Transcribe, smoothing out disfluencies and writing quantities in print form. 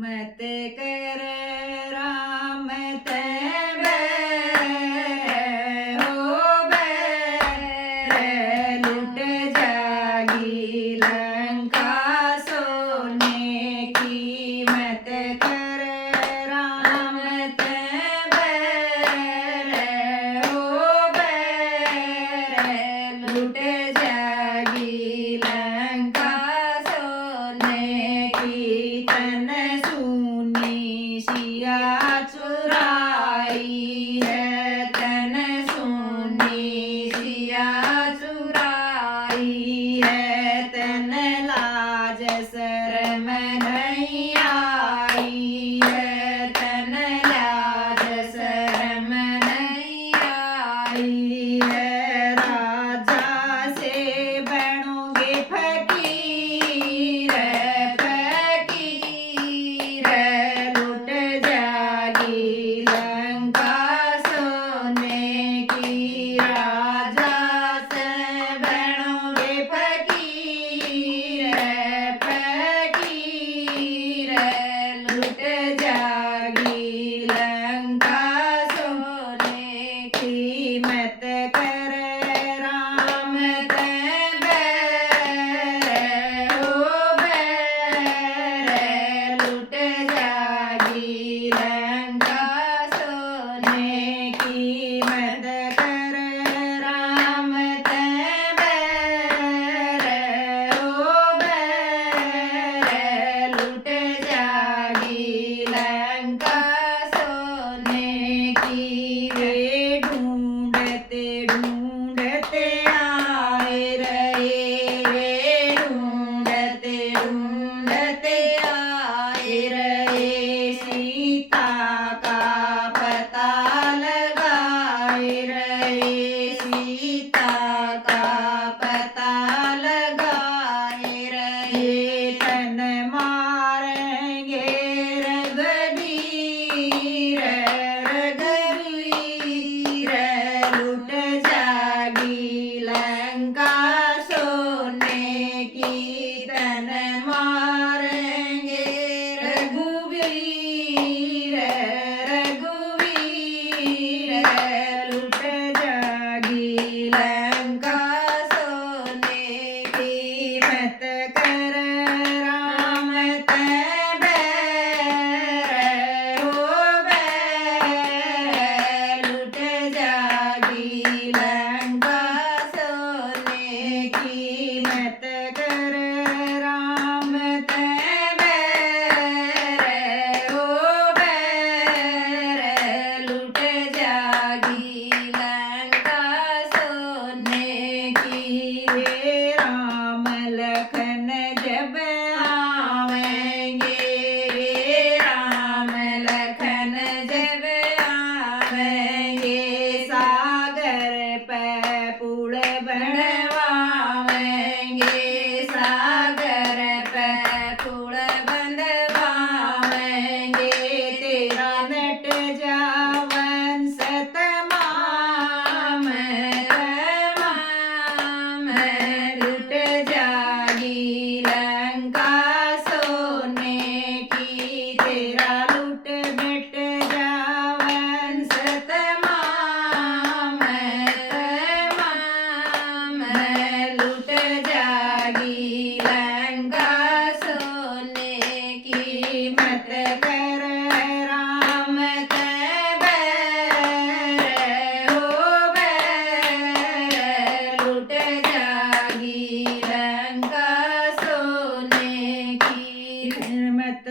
मत कर राम ते बैर हो बैर लुट जागी लंका सोने की मत कर राम ते बैर हो बैर लुट जागी लंका सोने की तन सुनी सिया चुराई है तन सुनी सिया चुराई है तन लाज शर्म नहीं आई है तन लाज शर्म नहीं आई है राजा से बनोगे फकीर फकीर लुट जागी लंका सोने की राजा से बनोगे फकीर फकीर लुट जागी लंका सोने की मत कर राम ते बैर हो बैर लुट जागी लंका सोने की मत कर राम ते बैर हो बैर लुट जागी लंका सोने की वे ढूंढते ढूंढते आए रहे वे ढूंढते ढूंढते आए रहे सीता का पता लगाए रहे सीता का पता लगाए रहे तन मारेंगे रघुवीर रघुवीर लुट जागी लंका सोने की तन मारेंगे रघुवीर रघुवीर लुट जागी लंका सोने की मत कर राम ते बैर हो बैर लुट जागी लंका सोने की मत कर राम ते बैर हो बैर लुट जागी लंका सोने की हे राम लखन जब आवेंगे हे राम लखन जब आवेंगे सागर पे पुल बनवावेंगे सागर पे पुल बनवावेंगे तेरा नट जावन सतमाम तमाम लुट जागी लंका सोने की तेरा लुट मिट जावन सतमाम तमाम लुट जागी लंका सोने की मत कर राम ते बैर हो बैर लुट जागी लंका सोने की मत